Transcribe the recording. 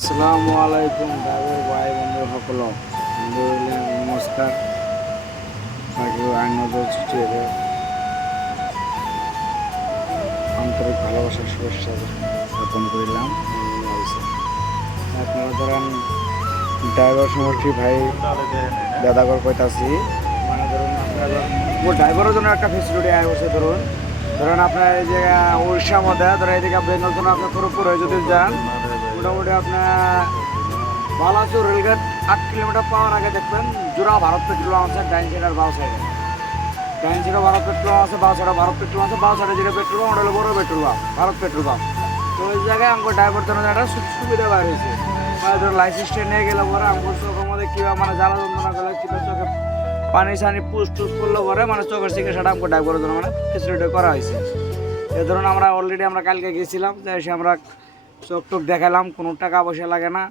আসসালামু আলাইকুম ড্রাইভার ভাই বন্ধুসকল নমস্কাৰ বাকী আইনজৰ চিঠিৰে আন্তরিক ভালোবাসার শুভেচ্ছা জ্ঞাপন করিলাম। আপনারা ধরেন ড্রাইভার সমর্থী ভাই দাদাগর কইতাছি, মানে ধরুন আপনার ড্রাইভারের জন্য একটা ফেসিলিটি আয় বসে ধরুন আপনার এই যে উড়িষ্যার মধ্যে ধরেন এদিকে বেঙ্গল জন্য আপনার পুরোপুরি যদি যান মোটামুটি আপনার বালাসুর রেলগেট 8 কিলোমিটার পাওয়ার আগে দেখবেন জোড়া ভারত পেট্রোল আছে, ডাইন সাইড আর বাউ সাইডে ডাইন সাইডে ভারত পেট্রোল আছে, বাউ সাইডে ভারত পেট্রোল আছে, বাউ সাইডে যেটা পেট্রোল পাম্প ওটা হলো বড় petrol pump Bharat petrol pump. তো ওই জায়গায় আমার ড্রাইভার জন্য একটা সুবিধা বার হয়েছে, মানে ধরো লাইসেন্সটা নিয়ে গেলে পরে আমার চোখের মধ্যে কীভাবে মানে জ্বালা যন্ত্রণা করলে কীভাবে চোখে পানি সানি পুষ টুস করলে পরে মানে চোখের চিকিৎসাটা আমার ড্রাইভারের জন্য মানে ফেসিলিটি করা হয়েছে। এই ধরুন আমরা অলরেডি আমরা কালকে গেছিলাম, এসে আমরা চোখ টোক দেখালাম, কোনো টাকা পয়সা লাগে না।